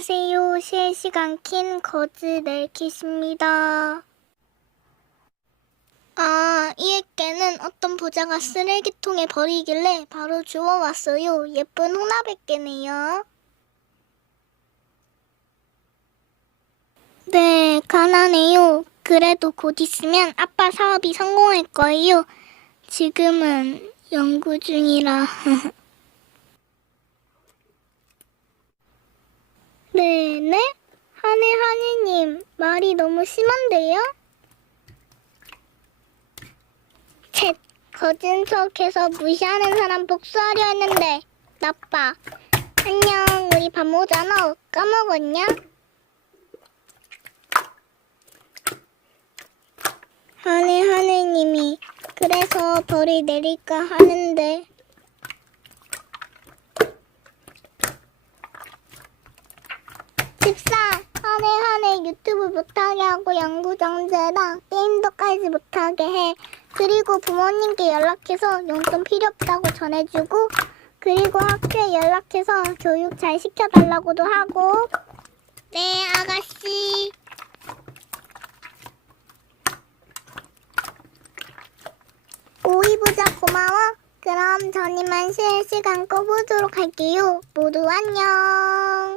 안녕하세요. 실시간 킨 거즈 멜킷입니다. 아, 이 액개는 어떤 부자가 쓰레기통에 버리길래 바로 주워왔어요. 예쁜 혼합액개네요. 네, 가난해요. 그래도 곧 있으면 아빠 사업이 성공할 거예요. 지금은 연구 중이라. 네네? 하네 하네님, 말이 너무 심한데요? 쳇, 거진 척해서 무시하는 사람 복수하려 했는데, 나빠. 안녕, 우리 밥 모자너 까먹었냐? 하네 하네님이 그래서 벌이 내릴까 하는데 집사 하네 하네 유튜브 못하게 하고 연구정제랑 게임도 깔지 못하게 해 그리고 부모님께 연락해서 용돈 필요 없다고 전해주고 그리고 학교에 연락해서 교육 잘 시켜달라고도 하고 네 아가씨 오이보자 고마워. 그럼 전 이만 실시간 꺼보도록 할게요. 모두 안녕.